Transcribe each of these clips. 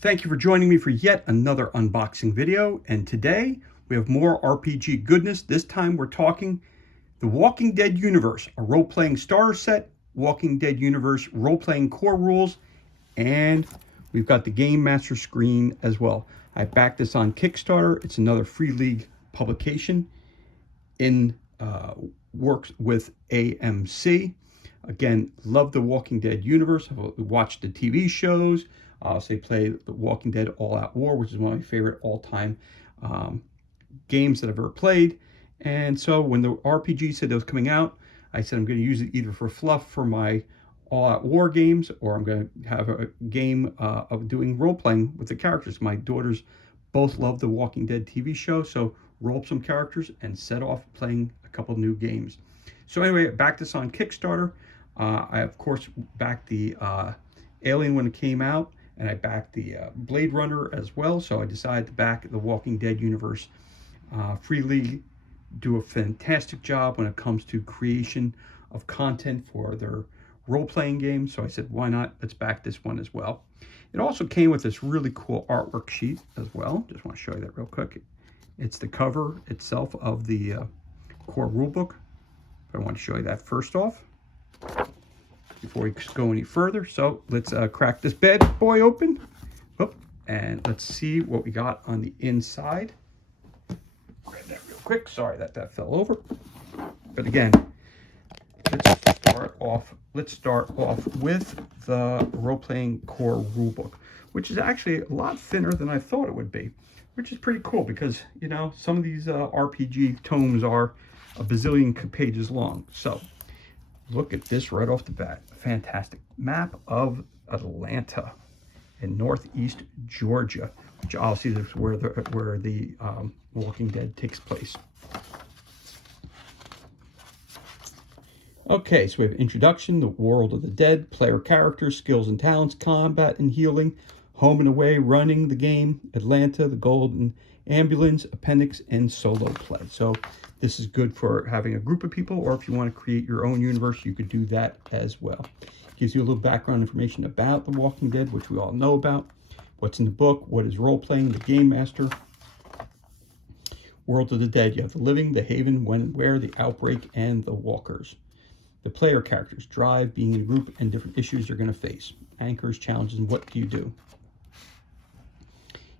Thank you for joining me for yet another unboxing video, and today we have more RPG goodness. This time we're talking The Walking Dead Universe, a role-playing starter set, Walking Dead Universe role-playing core rules, and we've got the Game Master screen as well. I backed this on Kickstarter. It's another Free League publication in works with AMC. Again, love the Walking Dead universe. I've watched the TV shows. They play The Walking Dead All Out War, which is one of my favorite all-time games that I've ever played. And so when the RPG said it was coming out, I said I'm going to use it either for fluff for my All Out War games, or I'm going to have a game of doing role-playing with the characters. My daughters both love the Walking Dead TV show, so roll up some characters and set off playing a couple new games. So anyway, I backed this on Kickstarter. I, of course, backed the Alien when it came out, and I backed the Blade Runner as well. So I decided to back the Walking Dead universe. Free League do a fantastic job when it comes to creation of content for their role-playing games. So I said, why not? Let's back this one as well. It also came with this really cool artwork sheet as well. Just want to show you that real quick. It's the cover itself of the core rulebook. I want to show you that first off before we go any further. So let's crack this bad boy open. Oh, and let's see what we got on the inside. Grab that real quick. Sorry that fell over. But again, let's start off with the role-playing core rulebook, which is actually a lot thinner than I thought it would be, which is pretty cool because, you know, some of these RPG tomes are a bazillion pages long. So look at this right off the bat. Fantastic map of Atlanta in northeast Georgia, which obviously is where the Walking Dead takes place. Okay, so we have introduction, the world of the dead, player characters, skills and talents, combat and healing, home and away, running the game, Atlanta, the golden ambulance, appendix, and solo play. So this is good for having a group of people, or if you want to create your own universe, you could do that as well. Gives you a little background information about The Walking Dead, which we all know about. What's in the book, what is role-playing, the Game Master. World of the Dead, you have the living, the haven, when and where, the outbreak, and the walkers. The player characters, drive, being in a group, and different issues they're going to face. Anchors, challenges, and what do you do?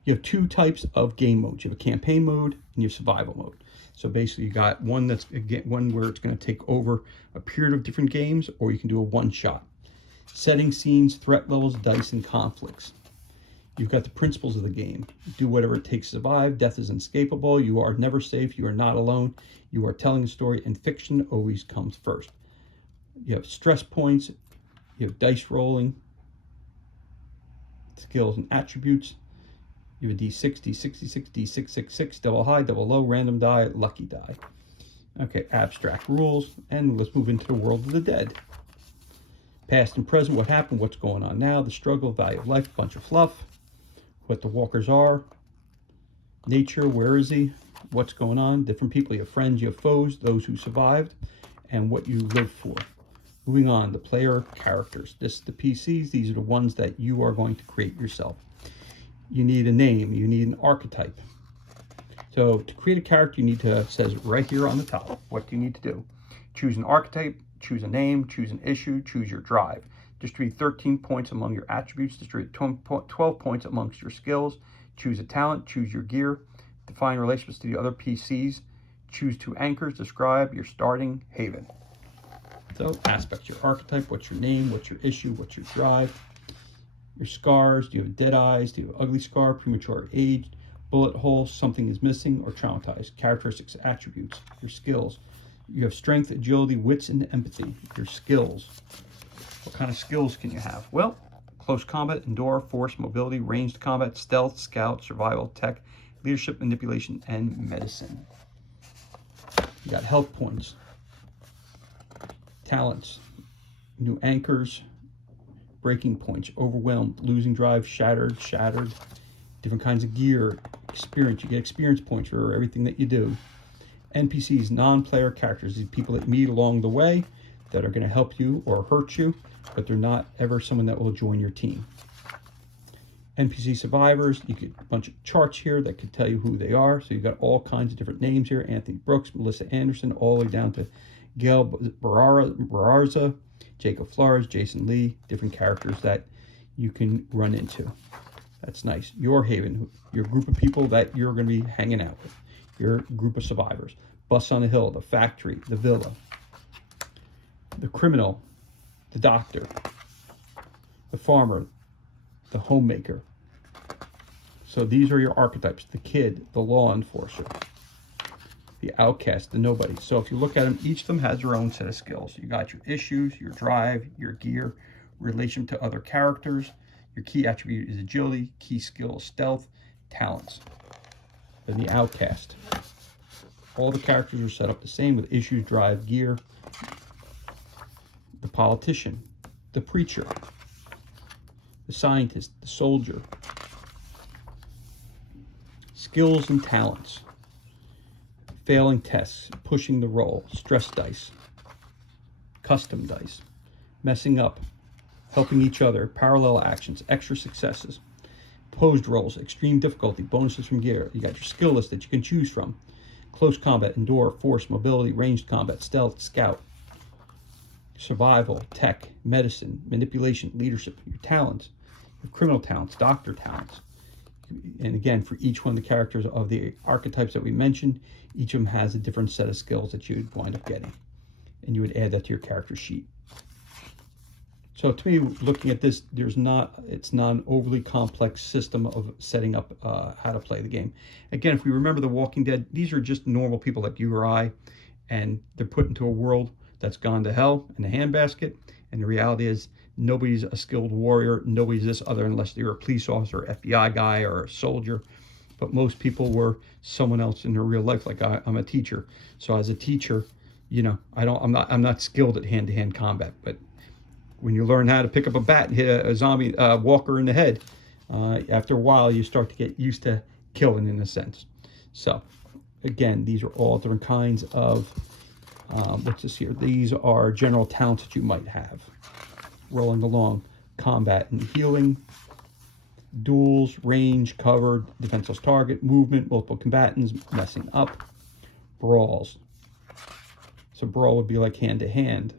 You have two types of game modes. You have a campaign mode and you have survival mode. So basically you got one that's one where it's going to take over a period of different games, or you can do a one-shot. Setting, scenes, threat levels, dice, and conflicts. You've got the principles of the game. Do whatever it takes to survive. Death is inescapable. You are never safe. You are not alone. You are telling a story, and fiction always comes first. You have stress points. You have dice rolling, skills and attributes. You have a D6, D66, D666, double high, double low, random die, lucky die. Okay, abstract rules, and let's move into the world of the dead. Past and present, what happened, what's going on now, the struggle, value of life, bunch of fluff, what the walkers are, nature, where is he, what's going on, different people, you have friends, you have foes, those who survived, and what you live for. Moving on, the player characters. This is the PCs, these are the ones that you are going to create yourself. You need a name, you need an archetype. So to create a character, you need to, it says right here on the top, what do you need to do? Choose an archetype, choose a name, choose an issue, choose your drive. Distribute 13 points among your attributes, distribute 12 points amongst your skills, choose a talent, choose your gear, define relationships to the other PCs, choose two anchors, describe your starting haven. So aspects, your archetype, what's your name, what's your issue, what's your drive. Your scars, do you have dead eyes, do you have ugly scar, premature age, bullet hole, something is missing, or traumatized. Characteristics, attributes, your skills. You have strength, agility, wits, and empathy. Your skills. What kind of skills can you have? Well, close combat, endure, force, mobility, ranged combat, stealth, scout, survival, tech, leadership, manipulation, and medicine. You got health points, talents, new anchors, breaking points, overwhelmed, losing drive, shattered, different kinds of gear, experience. You get experience points for everything that you do. NPCs, non-player characters, these people that meet along the way that are going to help you or hurt you, but they're not ever someone that will join your team. NPC survivors, you get a bunch of charts here that could tell you who they are. So you've got all kinds of different names here. Anthony Brooks, Melissa Anderson, all the way down to Gail Bararza, Jacob Flores, Jason Lee, different characters that you can run into. That's nice. Your Haven, your group of people that you're going to be hanging out with. Your group of survivors. Bus on the Hill, the factory, the villa, the criminal, the doctor, the farmer, the homemaker. So these are your archetypes: the kid, the law enforcer, the outcast, the nobody. So if you look at them, each of them has their own set of skills. You got your issues, your drive, your gear, relation to other characters. Your key attribute is agility, key skill is stealth, talents. Then the outcast. All the characters are set up the same with issues, drive, gear. The politician, the preacher, the scientist, the soldier. Skills and talents. Failing tests, pushing the roll, stress dice, custom dice, messing up, helping each other, parallel actions, extra successes, opposed rolls, extreme difficulty, bonuses from gear. You got your skill list that you can choose from. Close combat, endure, force, mobility, ranged combat, stealth, scout, survival, tech, medicine, manipulation, leadership, your talents, your criminal talents, doctor talents. And again, for each one of the characters of the archetypes that we mentioned, each of them has a different set of skills that you would wind up getting. And you would add that to your character sheet. So to me, looking at this, it's not an overly complex system of setting up how to play the game. Again, if we remember The Walking Dead, these are just normal people like you or I, and they're put into a world that's gone to hell in a handbasket. And the reality is, nobody's a skilled warrior. Nobody's this other unless you're a police officer, FBI guy, or a soldier. But most people were someone else in their real life. Like I'm a teacher, so as a teacher, you know, I'm not skilled at hand-to-hand combat, but when you learn how to pick up a bat and hit a zombie walker in the head, after a while you start to get used to killing, in a sense. So again, these are all different kinds of what's this here? These are general talents that you might have. Rolling along: combat and healing, duels, range, cover, defenseless target, movement, multiple combatants, messing up, brawls. So brawl would be like hand-to-hand.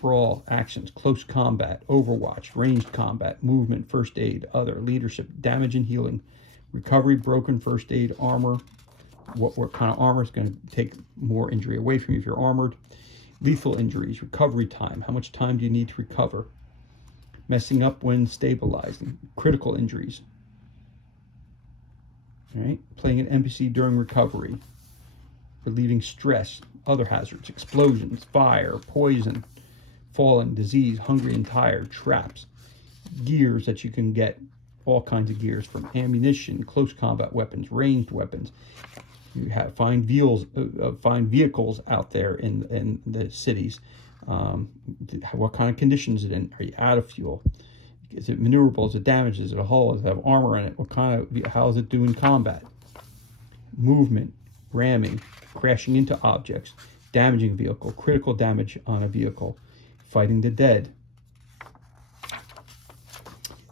Brawl, actions, close combat, overwatch, ranged combat, movement, first aid, other, leadership, damage and healing, recovery, broken, first aid, armor. What kind of armor is going to take more injury away from you if you're armored? Lethal injuries, recovery time. How much time do you need to recover? Messing up when stabilizing, critical injuries. All right, playing an NPC during recovery, relieving stress, other hazards, explosions, fire, poison, falling, disease, hungry and tired, traps, gears that you can get, all kinds of gears, from ammunition, close combat weapons, ranged weapons. You find vehicles out there in the cities. What kind of conditions is it in? Are you out of fuel? Is it maneuverable? Is it damaged? Is it a hull? Does it have armor in it? How is it doing combat? Movement, ramming, crashing into objects, damaging a vehicle, critical damage on a vehicle, fighting the dead.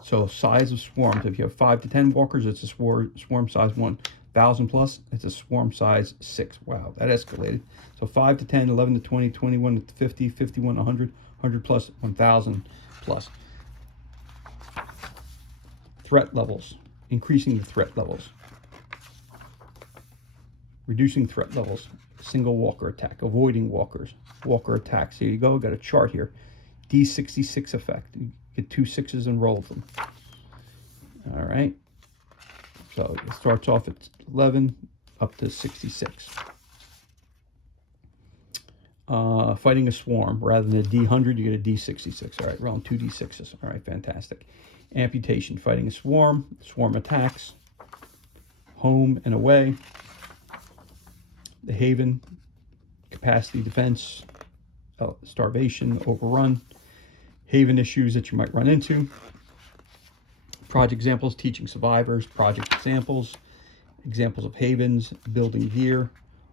So size of swarms: if you have 5 to 10 walkers, it's a swarm size 1. 1,000 plus, it's a swarm size 6. Wow, that escalated. So 5 to 10, 11 to 20, 21 to 50, 51 to 100, 100 plus, 1,000 plus. Threat levels: increasing the threat levels, reducing threat levels, single walker attack, avoiding walkers, walker attacks. Here you go, got a chart here. D66 effect. You get 2 6s and roll them. All right. So it starts off at 11 up to 66. Fighting a swarm, rather than a D100, you get a D66. All right, rolling 2 D6s. All right, fantastic. Amputation: fighting a swarm, swarm attacks, home and away. The Haven: capacity defense, starvation, overrun. Haven issues that you might run into. Project examples: teaching survivors. Project examples: examples of havens, building gear,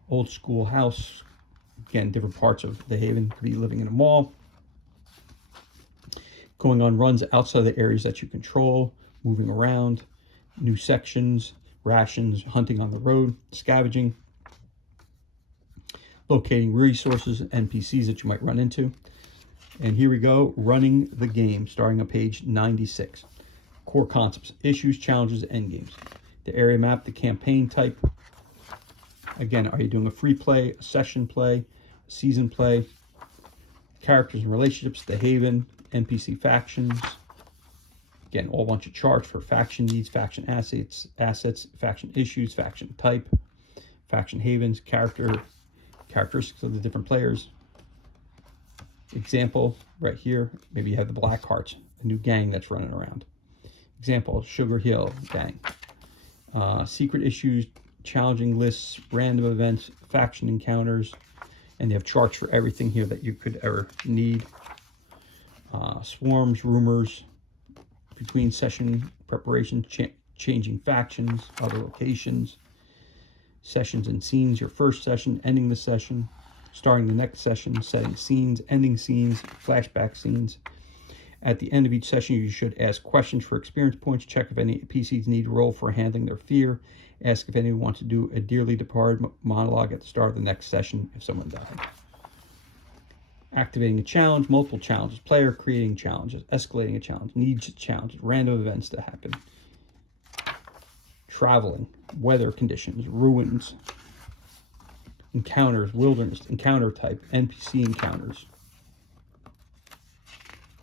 old school house. Again, different parts of the Haven. Could be living in a mall, going on runs outside the areas that you control, moving around, new sections, rations, hunting on the road, scavenging, locating resources, NPCs that you might run into. And here we go, running the game, starting on page 96. Core concepts, issues, challenges, endgames. The area map, the campaign type. Again, are you doing a free play, a session play, a season play? Characters and relationships, the haven, NPC factions. Again, all bunch of charts for faction needs, faction assets, faction issues, faction type, faction havens, characteristics of the different players. Example right here, maybe you have the Black Hearts, a new gang that's running around. Example, Sugar Hill gang. Secret issues, challenging lists, random events, faction encounters, and they have charts for everything here that you could ever need. Swarms, rumors, between session preparation, changing factions, other locations, sessions and scenes, your first session, ending the session, starting the next session, setting scenes, ending scenes, flashback scenes. At the end of each session, you should ask questions for experience points, check if any PCs need to roll for handling their fear, ask if anyone wants to do a dearly departed monologue at the start of the next session if someone died. Activating a challenge, multiple challenges, player creating challenges, escalating a challenge, needs challenges, random events to happen. Traveling, weather conditions, ruins, encounters, wilderness, encounter type, NPC encounters,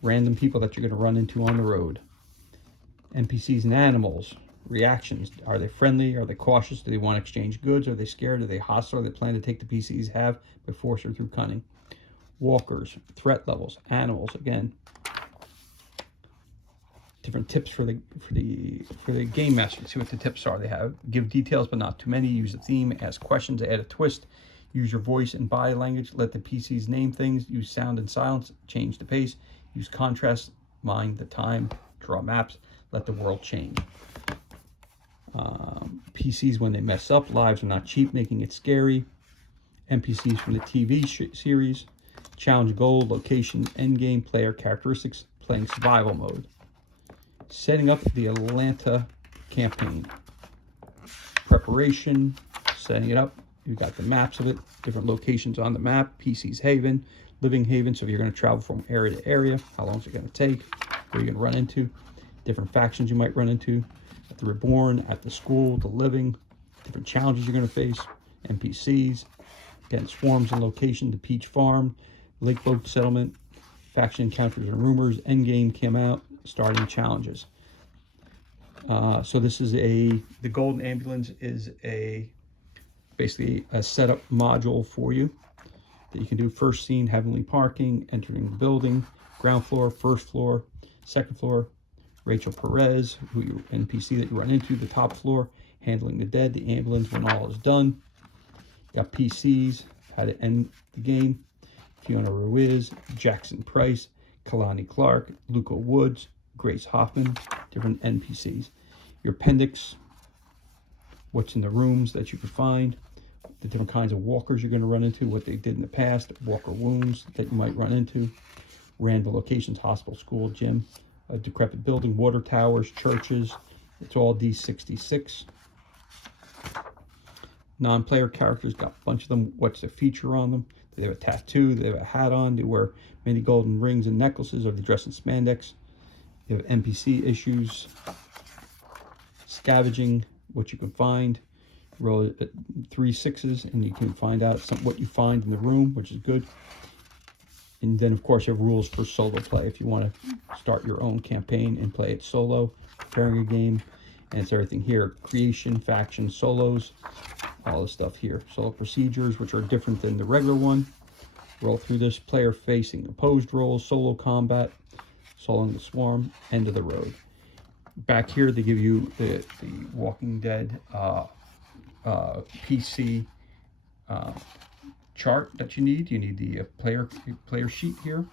random people that you're going to run into on the road, NPCs and animals, reactions, are they friendly, are they cautious, do they want to exchange goods, are they scared, are they hostile, are they plan to take the PCs have by force or through cunning. Walkers, threat levels, animals, again, different tips for the game master. See what the tips are. They have give details but not too many, use a theme, ask questions, add a twist, use your voice and body language, let the PCs name things, use sound and silence, change the pace, use contrast, mind the time, draw maps, let the world change. PCs when they mess up, lives are not cheap, making it scary. NPCs from the TV series, challenge goal, location, endgame, player characteristics, playing survival mode. Setting up the Atlanta campaign. Preparation, setting it up. You've got the maps of it, different locations on the map, PC's haven, living haven, so if you're going to travel from area to area, how long is it going to take, where are you going to run into, different factions you might run into, at the Reborn, at the school, the living, different challenges you're going to face, NPCs, again, swarms and location, the Peach Farm, Lake Boat Settlement, faction encounters and rumors, endgame came out, starting challenges. So this is the Golden Ambulance is basically a setup module for you that you can do. First scene, heavenly parking, entering the building, ground floor, first floor, second floor, Rachel Perez, who you NPC that you run into, the top floor, handling the dead, the ambulance when all is done. You got PCs, how to end the game, Fiona Ruiz, Jackson Price, Kalani Clark, Luca Woods, Grace Hoffman, different NPCs. Your appendix, what's in the rooms that you can find, the different kinds of walkers you're going to run into, what they did in the past, walker wounds that you might run into, random locations, hospital, school, gym, a decrepit building, water towers, churches. It's all D66. Non-player characters, got a bunch of them. What's the feature on them? Do they have a tattoo? Do they have a hat on? Do they wear many golden rings and necklaces? Are they dressed in spandex? You have NPC issues, scavenging, what you can find. Roll 3 6s and you can find out what you find in the room, which is good. And then, of course, you have rules for solo play if you want to start your own campaign and play it solo, preparing a game. And it's everything here, creation, faction, solos, all this stuff here. Solo procedures, which are different than the regular one. Roll through this, player facing opposed roles, solo combat, soloing the swarm, end of the road. Back here, they give you the Walking Dead PC chart that you need. You need the player sheet here.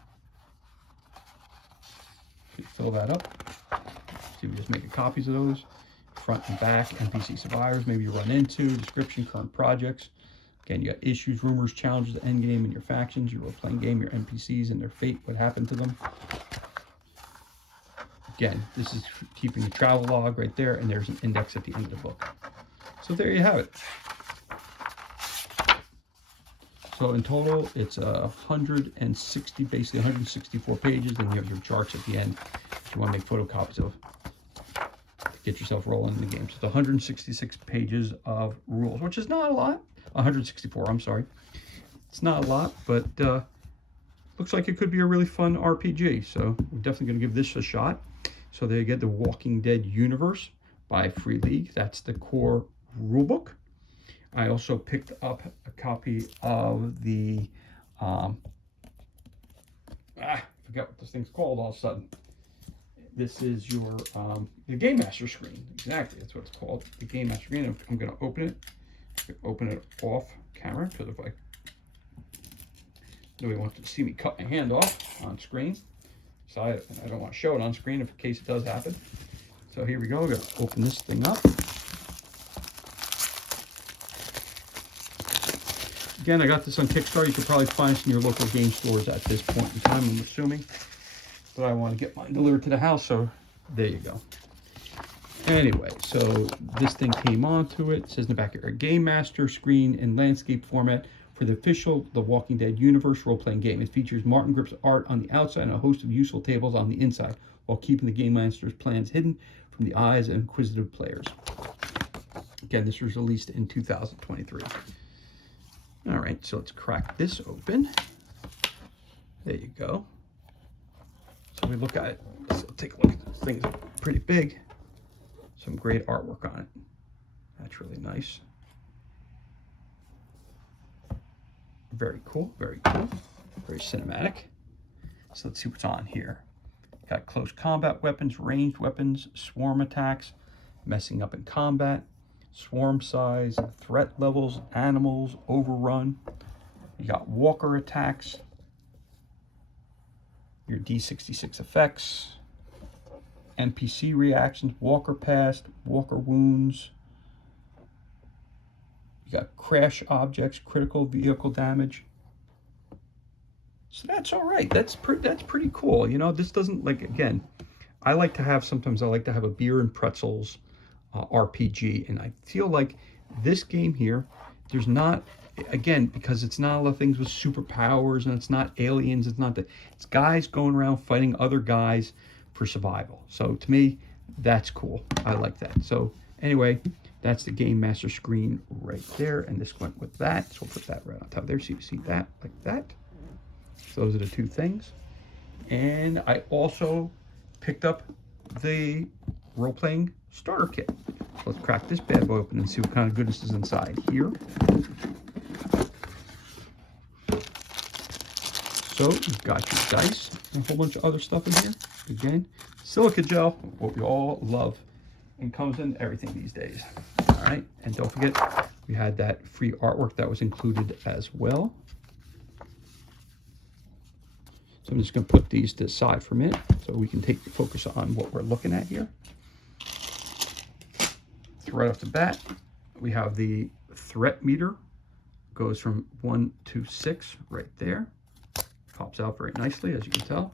You fill that up. So you just make copies of those. Front and back, NPC survivors, maybe you run into, description, current projects. Again, you got issues, rumors, challenges, the end game, and your factions, your role-playing game, your NPCs and their fate, what happened to them. Again, this is keeping the travel log right there, and there's an index at the end of the book. So there you have it. So in total, it's 160, basically 164 pages, and you have your charts at the end if you want to make photocopies of. Get yourself rolling in the game. So it's 166 pages of rules, which is not a lot. 164, I'm sorry. It's not a lot, but looks like it could be a really fun RPG. So we're definitely going to give this a shot. So there you get the Walking Dead Universe by Free League. That's the core rulebook. I also picked up a copy of the, I forgot what this thing's called all of a sudden. This is your, the Game Master screen. Exactly, that's what it's called, the Game Master screen. I'm going to open it off camera, because if nobody wants to see me cut my hand off on screen. So I don't want to show it on screen in case it does happen. So here we go, we're going to open this thing up. Again, I got this on Kickstarter. You could probably find this in your local game stores at this point in time, I'm assuming. But I want to get mine delivered to the house, so there you go. Anyway, so this thing came onto it. It says in the back here, a Game Master screen in landscape format for the official The Walking Dead Universe role-playing game. It features Martin Grip's art on the outside and a host of useful tables on the inside, while keeping the Game Master's plans hidden from the eyes of inquisitive players. Again, this was released in 2023. All right, so let's crack this open. There you go. So we look at it. So take a look at this thing. It's pretty big. Some great artwork on it. That's really nice. Very cool, very cool. Very cinematic. So let's see what's on here. Got close combat weapons, ranged weapons, swarm attacks, messing up in combat, swarm size, threat levels, animals, overrun. You got walker attacks, your D66 effects, NPC reactions, walker past, walker wounds. You got crash objects, critical vehicle damage. So that's all right. That's pretty cool. You know, this doesn't, like, again, I like to have a beer and pretzels RPG, and I feel like this game here, there's not, again, because it's not a lot of things with superpowers, and it's not aliens, it's guys going around fighting other guys for survival. So to me, that's cool. I like that. So anyway, that's the Game Master screen right there, and this went with that. So we'll put that right on top there, so you see that like that. So those are the two things. And I also picked up the role-playing starter kit. So let's crack this bad boy open and see what kind of goodness is inside here. So you've got your dice and a whole bunch of other stuff in here. Again, silica gel, what we all love, and comes in everything these days. All right, and don't forget, we had that free artwork that was included as well. So I'm just going to put these to the side for a minute so we can take the focus on what we're looking at here. So right off the bat, we have the threat meter. Goes from 1 to 6 right there. Pops out very nicely, as you can tell.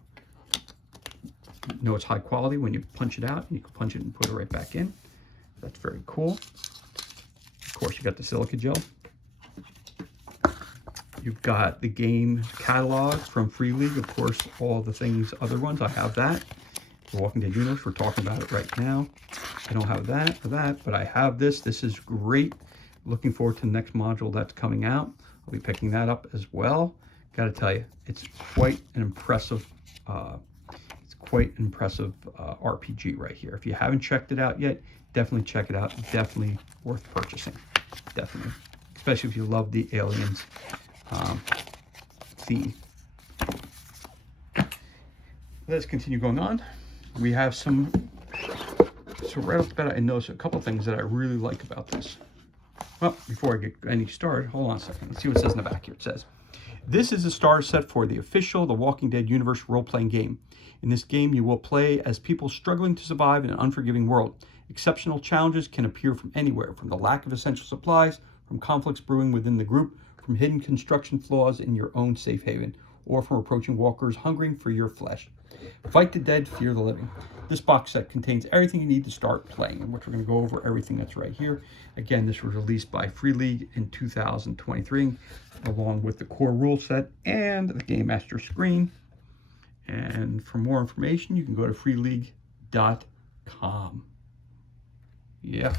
You know it's high quality when you punch it out, and you can punch it and put it right back in. That's very cool. Of course, you got the silica gel. You've got the game catalog from Free League. Of course, all the things, other ones, I have that. The Walking Dead Universe, we're talking about it right now. I don't have that or that, but I have this. This is great. Looking forward to the next module that's coming out. I'll be picking that up as well. Got to tell you, it's quite an impressive, RPG right here. If you haven't checked it out yet, definitely check it out. Definitely worth purchasing. Definitely, especially if you love the aliens theme. Let's continue going on. We have some. So right off the bat, I noticed a couple things that I really like about this. Well, before I get any started, hold on a second. Let's see what it says in the back here. It says, this is a starter set for the official The Walking Dead Universe role-playing game. In this game, you will play as people struggling to survive in an unforgiving world. Exceptional challenges can appear from anywhere, from the lack of essential supplies, from conflicts brewing within the group, from hidden construction flaws in your own safe haven, or from approaching walkers hungering for your flesh. Fight the Dead, Fear the Living. This box set contains everything you need to start playing, in which we're going to go over everything that's right here. Again, this was released by Free League in 2023, along with the core rule set and the Game Master screen. And for more information, you can go to freeleague.com. Yeah.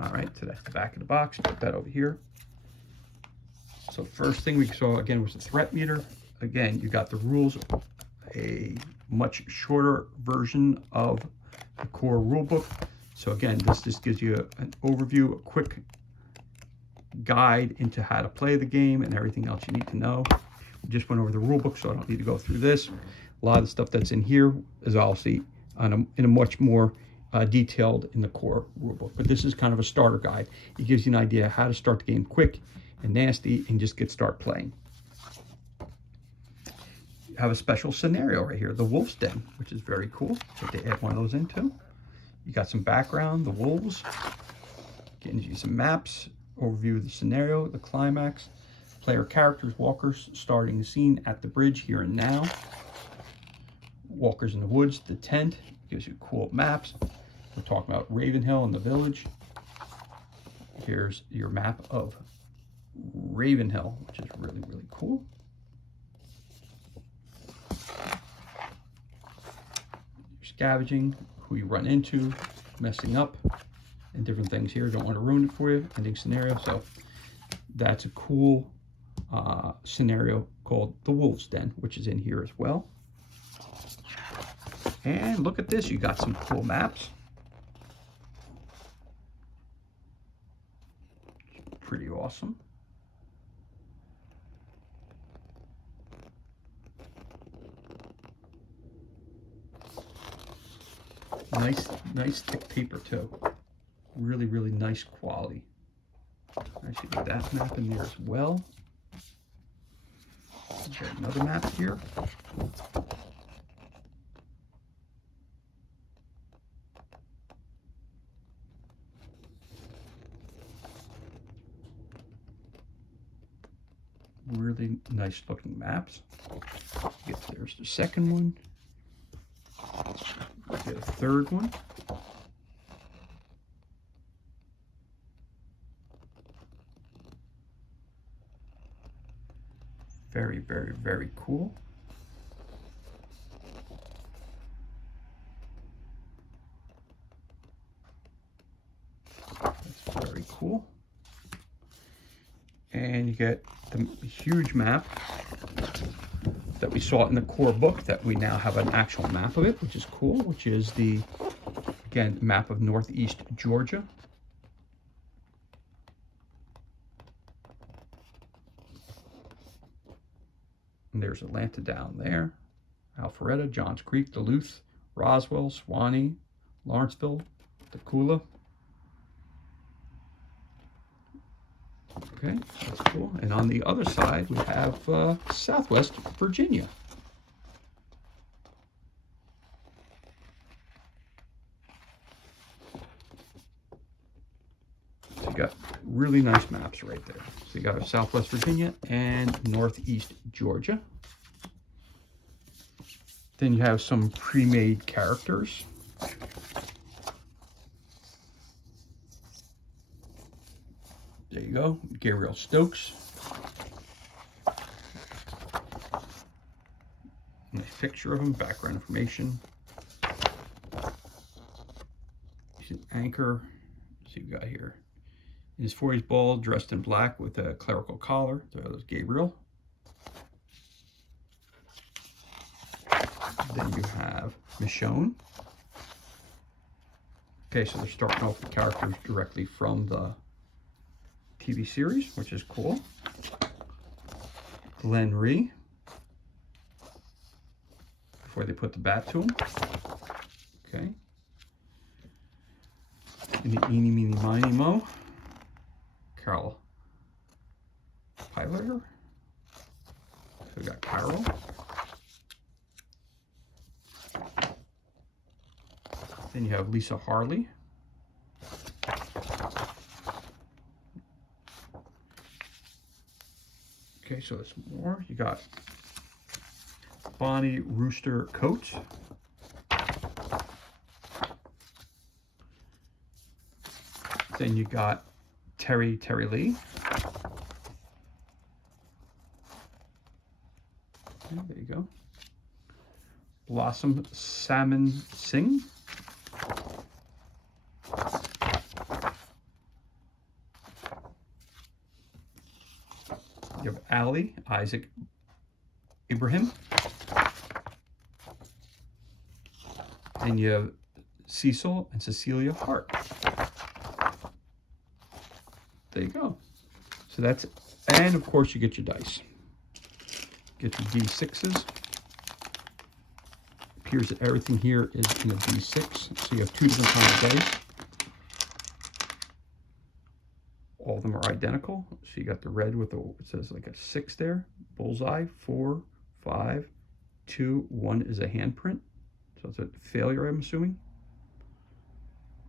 All right, so that's the back of the box. Put that over here. So first thing we saw, again, was the threat meter. Again, you got the rules, a much shorter version of the core rule book. So again, this just gives you an overview, a quick guide into how to play the game and everything else you need to know. We just went over the rule book, so I don't need to go through this. A lot of the stuff that's in here is obviously in a much more detailed in the core rulebook, but this is kind of a starter guide. It gives you an idea how to start the game quick and nasty and just start playing. You have a special scenario right here, the Wolf's Den, which is very cool. So they add one of those into. You got some background, the wolves, getting you some maps, overview of the scenario, the climax, player characters, walkers starting the scene at the bridge here and now. Walkers in the woods, the tent, gives you cool maps. We're talking about Ravenhill and the village. Here's your map of Ravenhill, which is really, really cool. Scavenging, who you run into, messing up, and different things here. Don't want to ruin it for you. Ending scenario. So that's a cool scenario called the Wolf's Den, which is in here as well. And look at this, you got some cool maps. Pretty awesome. Nice thick paper too. Really, really nice quality. I should get that map in there as well. Got another map here. Really nice looking maps. There's the second one. Get a third one. Very, very, very cool. That's very cool. And you get the huge map that we saw in the core book that we now have an actual map of it, which is cool, which is the, again, map of Northeast Georgia. And there's Atlanta down there, Alpharetta, Johns Creek, Duluth, Roswell, Suwanee, Lawrenceville, Toccoa. Okay, that's cool. And on the other side, we have Southwest Virginia. So you got really nice maps right there. So you got Southwest Virginia and Northeast Georgia. Then you have some pre-made characters. There you go, Gabriel Stokes. Nice picture of him, background information. He's an anchor. Let's see what we got here. In his 40s, bald, dressed in black with a clerical collar. There's Gabriel. Then you have Michonne. Okay, so they're starting off with characters directly from the TV series, which is cool. Glenn Rhee, before they put the bat to him. Okay. And the Eeny, Meeny, Miny, Mo. Carol Pilater. So we got Carol. Then you have Lisa Harley. Okay, so there's more. You got Bonnie Rooster coat. Then you got Terry Lee. There you go. Blossom Salmon Singh. You have Ali Isaac Ibrahim. And you have Cecil and Cecilia Hart. There you go. So that's, and of course you get your dice. Get your D6s. Appears that everything here is in a D6. So you have 2 different kinds of dice. All of them are identical. So you got the red with the, it says like a 6 there. Bullseye, 4, 5, 2, 1 is a handprint. So it's a failure, I'm assuming.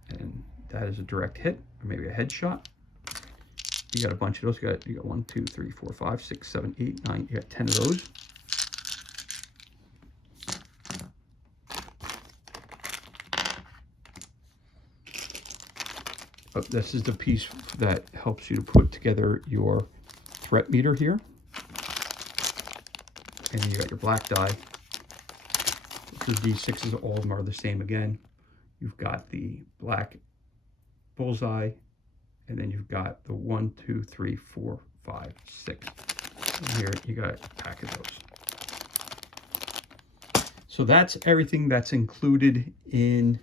And that is a direct hit, or maybe a headshot. You got a bunch of those. You got 1, 2, 3, 4, 5, 6, 7, 8, 9. You got 10 of those. But this is the piece that helps you to put together your threat meter here. And you got your black die. Because D6s, all of them are the same again. You've got the black bullseye, and then you've got the 1, 2, 3, 4, 5, 6. And here you got a pack of those. So that's everything that's included in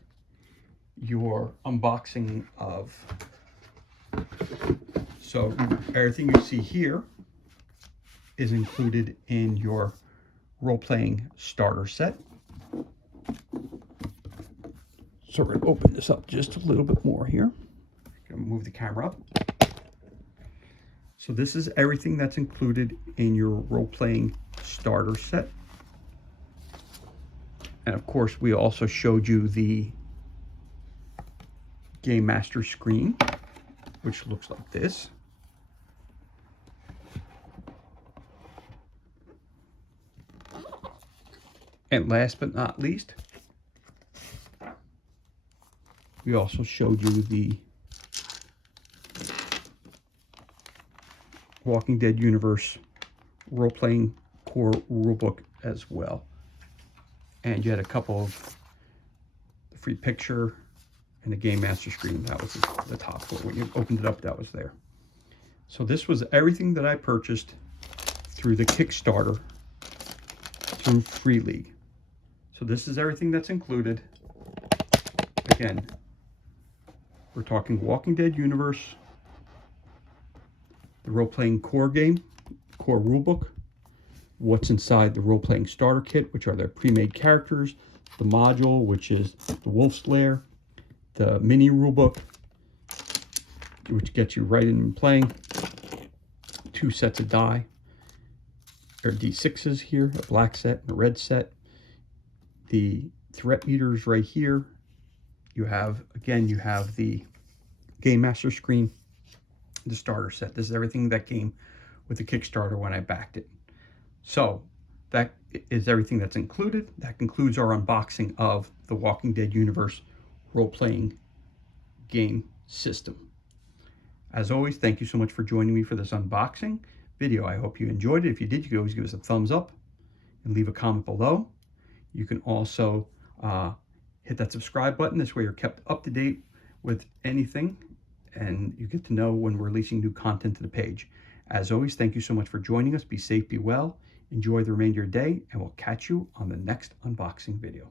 your unboxing of. So everything you see here is included in your role-playing starter set. So we're going to open this up just a little bit more here. I'm going to move the camera up. So this is everything that's included in your role-playing starter set. And of course, we also showed you the Game Master screen, which looks like this. And last but not least, we also showed you the Walking Dead Universe role-playing core rulebook as well. And you had a couple of the free picture and the Game Master screen. That was the top floor. When you opened it up, that was there. So this was everything that I purchased through the Kickstarter through Free League. So this is everything that's included. Again, we're talking Walking Dead Universe, the role-playing core game, core rulebook, what's inside the role-playing starter kit, which are their pre-made characters, the module, which is the Wolf's Lair, the mini rulebook, which gets you right in and playing, 2 sets of die, or D6s here, a black set and a red set, the threat meters right here. You have, again, you have the Game Master screen, the starter set. This is everything that came with the Kickstarter when I backed it. So that is everything that's included. That concludes our unboxing of the Walking Dead Universe role-playing game system. As always, thank you so much for joining me for this unboxing video. I hope you enjoyed it. If you did, you could always give us a thumbs up and leave a comment below. You can also hit that subscribe button. This way you're kept up to date with anything and you get to know when we're releasing new content to the page. As always, thank you so much for joining us. Be safe, be well, enjoy the remainder of your day, and we'll catch you on the next unboxing video.